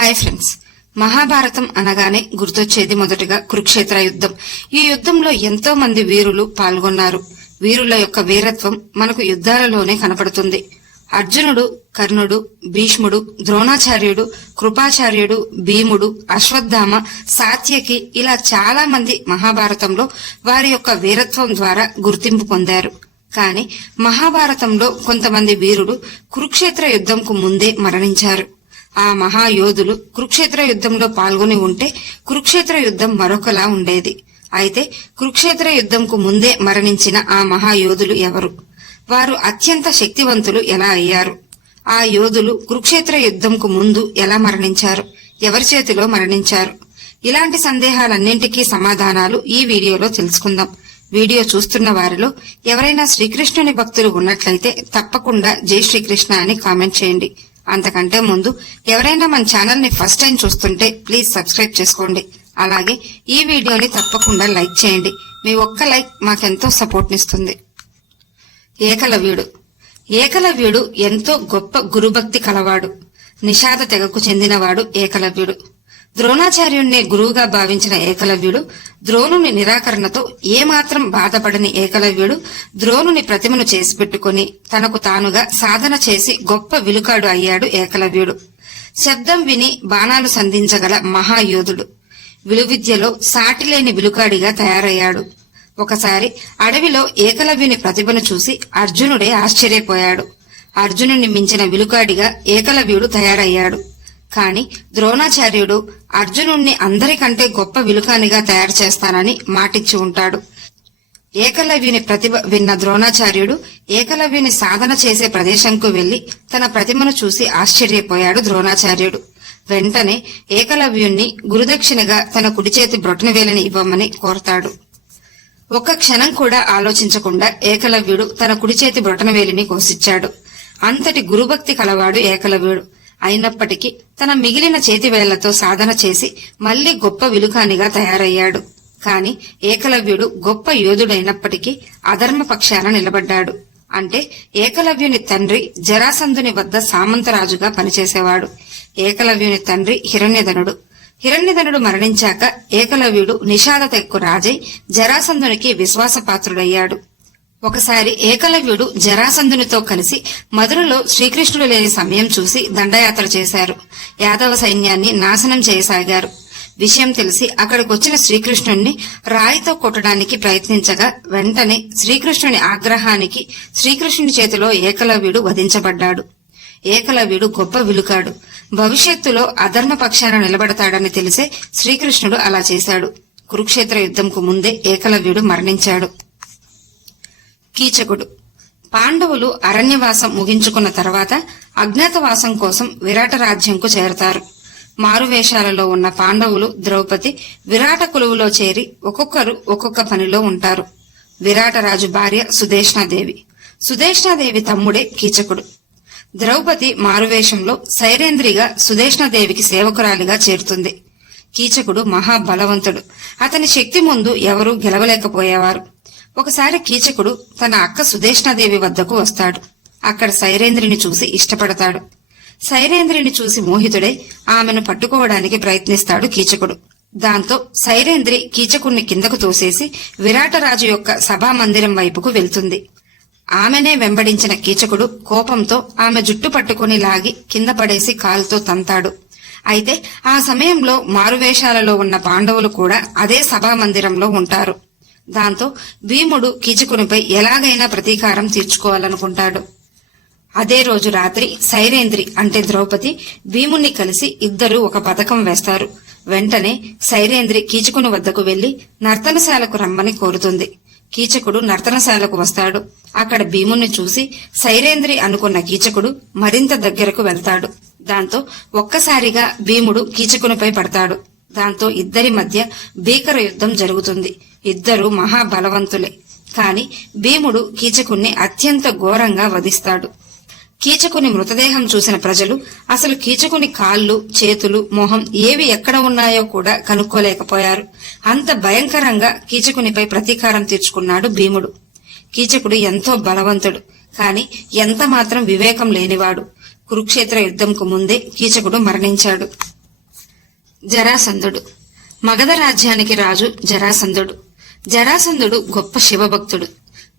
Hi friends, Mahabharatam అనగానే గుర్తొచ్చేది మొదటగా కురుక్షేత్ర యుద్ధం. ఈ యుద్ధంలో ఎంతో మంది వీరులు పాల్గొన్నారు. వీరుల యొక్క వీరత్వం మనకు యుద్ధాలలోనే కనపడుతుంది. అర్జునుడు, కర్ణుడు, భీష్ముడు, ద్రోణాచార్యుడు, కృపాచార్యుడు, భీముడు, అశ్వత్థామ, సాత్యకి ఇలా చాలా మంది మహాభారతంలో వారి యొక్క వీరత్వం ద్వారా గుర్తింపు పొందారు. కాని మహాభారతంలో కొంతమంది వీరులు కురుక్షేత్ర యుద్ధంకు ముందే మరణించారు. ఆ మహాయోధులు కురుక్షేత్ర యుద్ధంలో పాల్గొని ఉంటే కురుక్షేత్ర యుద్ధం మరొకలా ఉండేది. అయితే కురుక్షేత్ర యుద్ధంకు ముందే మరణించిన ఆ మహాయోధులు ఎవరు? వారు అత్యంత శక్తివంతులు ఎలా అయ్యారు? ఆ యోధులు కురుక్షేత్ర యుద్ధంకు ముందు ఎలా మరణించారు? ఎవరి చేతిలో మరణించారు? ఇలాంటి సందేహాలన్నింటికీ సమాధానాలు ఈ వీడియోలో తెలుసుకుందాం. వీడియో చూస్తున్న వారిలో ఎవరైనా శ్రీకృష్ణుని భక్తులు ఉన్నట్లయితే తప్పకుండా జై శ్రీకృష్ణ అని కామెంట్ చేయండి. అంతకంటే ముందు ఎవరైనా మన ఛానల్ ని ఫస్ట్ టైం చూస్తుంటే ప్లీజ్ సబ్స్క్రైబ్ చేసుకోండి. అలాగే ఈ వీడియోని తప్పకుండా లైక్ చేయండి. మీ ఒక్క లైక్ మాకెంతో సపోర్ట్ నిస్తుంది. ఏకలవ్యుడు ఎంతో గొప్ప గురుభక్తి కలవాడు. నిషాద తెగకు చెందినవాడు ఏకలవ్యుడు. ద్రోణాచార్యుణ్ణి గురువుగా భావించిన ఏకలవ్యుడు ద్రోణుని నిరాకరణతో ఏమాత్రం బాధపడని ఏకలవ్యుడు ద్రోణుని ప్రతిమను చేసి పెట్టుకుని తనకు తానుగా సాధన చేసి గొప్ప విలుకాడు అయ్యాడు ఏకలవ్యుడు. శబ్దం విని బాణాలు సంధించగల మహాయోధుడు. విలువిద్యలో సాటిలేని విలుకాడిగా తయారయ్యాడు. ఒకసారి అడవిలో ఏకలవ్యుని ప్రతిభను చూసి అర్జునుడే ఆశ్చర్యపోయాడు. అర్జునుని మించిన విలుకాడిగా ఏకలవ్యుడు తయారయ్యాడు. కాని ద్రోణాచార్యుడు అర్జునుణ్ణి అందరికంటే గొప్ప విలుకానిగా తయారు చేస్తానని మాటిచ్చి ఉంటాడు. ఏకలవ్యుని ప్రతిభ విన్న ద్రోణాచార్యుడు ఏకలవ్యుని సాధన చేసే ప్రదేశంకు వెళ్లి తన ప్రతిమను చూసి ఆశ్చర్యపోయాడు ద్రోణాచార్యుడు. వెంటనే ఏకలవ్యుణ్ణి గురుదక్షిణగా తన కుడి చేతి బ్రొటనవేలిని ఇవ్వమని కోరతాడు. ఒక్క క్షణం కూడా ఆలోచించకుండా ఏకలవ్యుడు తన కుడి చేతి బ్రొటనవేలిని కోసిచ్చాడు. అంతటి గురుభక్తి కలవాడు ఏకలవ్యుడు. అయినప్పటికీ తన మిగిలిన చేతివేళ్లతో సాధన చేసి మళ్లీ గొప్ప విలుకానిగా తయారయ్యాడు. కాని ఏకలవ్యుడు గొప్ప యోధుడైనప్పటికీ అధర్మ పక్షాన నిలబడ్డాడు. అంటే ఏకలవ్యుని తండ్రి జరాసంధుని వద్ద సామంతరాజుగా పనిచేసేవాడు. ఏకలవ్యుని తండ్రి హిరణ్యధనుడు మరణించాక ఏకలవ్యుడు నిషాద తెక్కు రాజై జరాసంధునికి విశ్వాసపాత్రుడయ్యాడు. ఒకసారి ఏకలవ్యుడు జరాసంధునితో కలిసి మధురలో శ్రీకృష్ణుడు లేని సమయం చూసి దండయాత్ర చేశారు. యాదవ సైన్యాన్ని నాశనం చేయసాగారు. విషయం తెలిసి అక్కడికొచ్చిన శ్రీకృష్ణుణ్ణి రాయితో కొట్టడానికి ప్రయత్నించగా వెంటనే శ్రీకృష్ణుని ఆగ్రహానికి శ్రీకృష్ణుని చేతిలో ఏకలవ్యుడు వధించబడ్డాడు. ఏకలవ్యుడు గొప్ప విలుకాడు. భవిష్యత్తులో అధర్మ పక్షాన నిలబడతాడని తెలిసే శ్రీకృష్ణుడు అలా చేశాడు. కురుక్షేత్ర యుద్ధంకు ముందే ఏకలవ్యుడు మరణించాడు. కీచకుడు. పాండవులు అరణ్యవాసం ముగించుకున్న తర్వాత అజ్ఞాతవాసం కోసం విరాట రాజ్యంకు చేరతారు. మారువేషాలలో ఉన్న పాండవులు, ద్రౌపది విరాట కొలువులో చేరి ఒక్కొక్కరు ఒక్కొక్క పనిలో ఉంటారు. విరాటరాజు భార్య సుదేష్ణాదేవి తమ్ముడే కీచకుడు. ద్రౌపది మారువేషంలో సైరేంద్రిగా సుదేష్ణాదేవికి సేవకురాలిగా చేరుతుంది. కీచకుడు మహాబలవంతుడు. అతని శక్తి ముందు ఎవరూ గెలవలేకపోయేవారు. ఒకసారి కీచకుడు తన అక్క సుదేష్ణాదేవి వద్దకు వస్తాడు. అక్కడ సైరేంద్రిని చూసి ఇష్టపడతాడు. సైరేంద్రిని చూసి మోహితుడై ఆమెను పట్టుకోవడానికి ప్రయత్నిస్తాడు కీచకుడు. దాంతో సైరేంద్రి కీచకుణ్ణి కిందకు తోసేసి విరాటరాజు యొక్క సభామందిరం వైపుకు వెళ్తుంది. ఆమెనే వెంబడించిన కీచకుడు కోపంతో ఆమె జుట్టు పట్టుకుని లాగి కింద పడేసి కాలుతో తంతాడు. అయితే ఆ సమయంలో మారువేషాలలో ఉన్న పాండవులు కూడా అదే సభామందిరంలో ఉంటారు. దాంతో భీముడు కీచకునిపై ఎలాగైనా ప్రతీకారం తీర్చుకోవాలనుకుంటాడు. అదే రోజు రాత్రి సైరేంద్రి అంటే ద్రౌపది భీముణ్ణి కలిసి ఇద్దరూ ఒక పథకం వేస్తారు. వెంటనే సైరేంద్రి కీచకుని వద్దకు వెళ్లి నర్తనశాలకు రమ్మని కోరుతుంది. కీచకుడు నర్తనశాలకు వస్తాడు. అక్కడ భీముణ్ణి చూసి సైరేంద్రి అనుకున్న కీచకుడు మరింత దగ్గరకు వెళ్తాడు. దాంతో ఒక్కసారిగా భీముడు కీచకునిపై పడతాడు. దాంతో ఇద్దరి మధ్య భీకర యుద్ధం జరుగుతుంది. ఇద్దరు మహాబలవంతులే. కాని భీముడు కీచకుణ్ణి అత్యంత ఘోరంగా వధిస్తాడు. కీచకుని మృతదేహం చూసిన ప్రజలు అసలు కీచకుని కాళ్ళు, చేతులు, మొహం ఏవి ఎక్కడ ఉన్నాయో కూడా కనుక్కోలేకపోయారు. అంత భయంకరంగా కీచకునిపై ప్రతీకారం తీర్చుకున్నాడు భీముడు. కీచకుడు ఎంతో బలవంతుడు, కాని ఎంత మాత్రం వివేకం లేనివాడు. కురుక్షేత్ర యుద్ధంకు ముందే కీచకుడు మరణించాడు. జరాసంధుడు. మగధ రాజ్యానికి రాజు జరాసంధుడు. జరాసంధుడు గొప్ప శివభక్తుడు.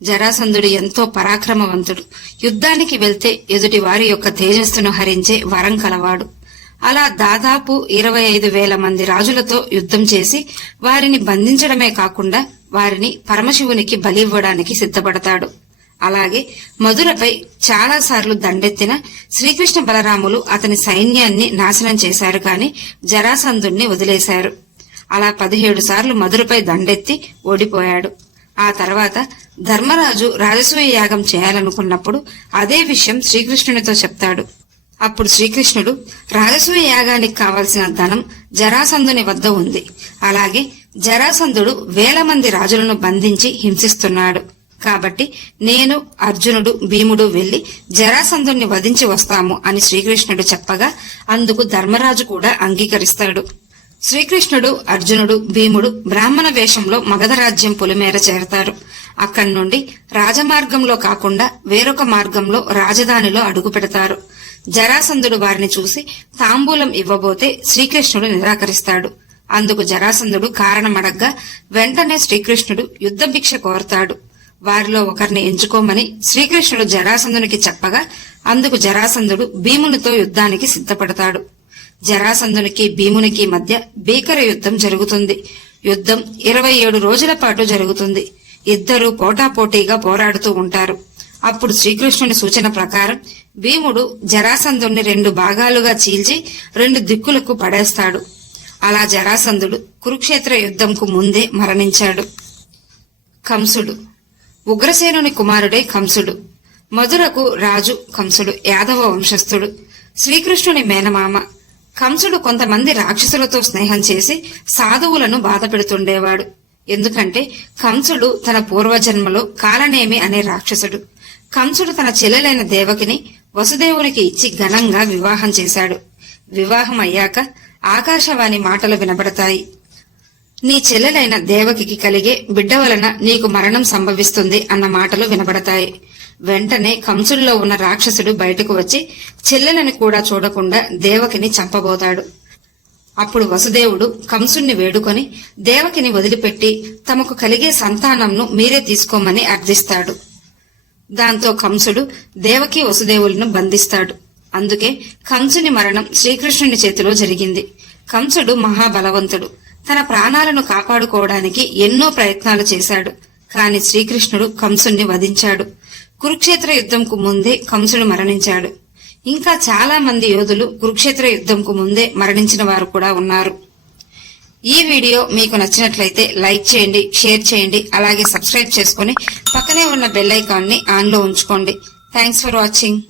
జరాసంధుడు ఎంతో పరాక్రమవంతుడు. యుద్ధానికి వెళ్తే ఎదుటి వారి యొక్క తేజస్సును హరించే వరం కలవాడు. అలా దాదాపు 25,000 మంది రాజులతో యుద్ధం చేసి వారిని బంధించడమే కాకుండా వారిని పరమశివునికి బలి ఇవ్వడానికి సిద్ధపడతాడు. అలాగే మధురపై చాలాసార్లు దండెత్తిన శ్రీకృష్ణ బలరాములు అతని సైన్యాన్ని నాశనం చేశారు, కాని జరాసంధుణ్ణి వదిలేశారు. అలా 17 సార్లు మధురపై దండెత్తి ఓడిపోయాడు. ఆ తర్వాత ధర్మరాజు రాజసూయ యాగం చేయాలనుకున్నప్పుడు అదే విషయం శ్రీకృష్ణునితో చెప్తాడు. అప్పుడు శ్రీకృష్ణుడు, రాజసూయ యాగానికి కావలసిన ధనం జరాసంధుని వద్ద ఉంది. అలాగే జరాసంధుడు 1000 మంది రాజులను బంధించి హింసిస్తున్నాడు. కాబట్టి నేను, అర్జునుడు, భీముడు వెళ్లి జరాసంధుణ్ణి వధించి వస్తాము అని శ్రీకృష్ణుడు చెప్పగా అందుకు ధర్మరాజు కూడా అంగీకరిస్తాడు. శ్రీకృష్ణుడు, అర్జునుడు, భీముడు బ్రాహ్మణ వేషంలో మగధ రాజ్యం పొలిమేర చేరతారు. అక్కడి నుండి రాజమార్గంలో కాకుండా వేరొక మార్గంలో రాజధానిలో అడుగు పెడతారు. జరాసంధుడు వారిని చూసి తాంబూలం ఇవ్వబోతే శ్రీకృష్ణుడు నిరాకరిస్తాడు. అందుకు జరాసంధుడు కారణమడగ్గా వెంటనే శ్రీకృష్ణుడు యుద్ధ భిక్ష కోరతాడు. వారిలో ఒకరిని ఎంచుకోమని శ్రీకృష్ణుడు జరాసంధునికి చెప్పగా అందుకు జరాసంధుడు భీమునితో యుద్ధానికి సిద్ధపడతాడు. జరాసంధునికి భీమునికి మధ్య భీకర యుద్ధం జరుగుతుంది. యుద్ధం 27 రోజుల పాటు జరుగుతుంది. ఇద్దరూ పోటాపోటీగా పోరాడుతూ ఉంటారు. అప్పుడు శ్రీకృష్ణుని సూచన ప్రకారం భీముడు జరాసంధుణ్ణి 2 భాగాలుగా చీల్చి 2 దిక్కులకు పడేస్తాడు. అలా జరాసంధుడు కురుక్షేత్ర యుద్ధంకు ముందే మరణించాడు. కంసుడు. ఉగ్రసేనుని కుమారుడే కంసుడు. మధురకు రాజు కంసుడు యాదవ వంశస్థుడు. శ్రీకృష్ణుని మేనమామ. కంసుడు కొంతమంది రాక్షసులతో స్నేహం చేసి సాధువులను బాధ పెడుతుండేవాడు. ఎందుకంటే కంసుడు తన పూర్వజన్మలో కాలనేమి అనే రాక్షసుడు. కంసుడు తన చెల్లెలైన దేవకిని వసుదేవునికి ఇచ్చి ఘనంగా వివాహం చేశాడు. వివాహం అయ్యాక ఆకాశవాణి మాటలు వినబడతాయి. నీ చెల్లెలైన దేవకికి కలిగే బిడ్డ వలన నీకు మరణం సంభవిస్తుంది అన్న మాటలు వినబడతాయి. వెంటనే కంసుడిలో ఉన్న రాక్షసుడు బయటకు వచ్చి చెల్లెలని కూడా చూడకుండా దేవకిని చంపబోతాడు. అప్పుడు వసుదేవుడు కంసుణ్ణి వేడుకొని దేవకిని వదిలిపెట్టి తమకు కలిగే సంతానంను మీరే తీసుకోమని అర్థిస్తాడు. దాంతో కంసుడు దేవకి వసుదేవులను బంధిస్తాడు. అందుకే కంసుని మరణం శ్రీకృష్ణుని చేతిలో జరిగింది. కంసుడు మహాబలవంతుడు. తన ప్రాణాలను కాపాడుకోవడానికి ఎన్నో ప్రయత్నాలు చేశాడు. కాని శ్రీకృష్ణుడు కంసుణ్ణి వధించాడు. కురుక్షేత్ర యుద్ధంకు ముందే కంసుడు మరణించాడు. ఇంకా చాలా మంది యోధులు కురుక్షేత్ర యుద్ధంకు ముందే మరణించిన వారు కూడా ఉన్నారు. ఈ వీడియో మీకు నచ్చినట్లయితే లైక్ చేయండి, షేర్ చేయండి, అలాగే సబ్స్క్రైబ్ చేసుకుని పక్కనే ఉన్న బెల్ ఐకాన్ ని ఆన్ లో ఉంచుకోండి. Thanks for watching.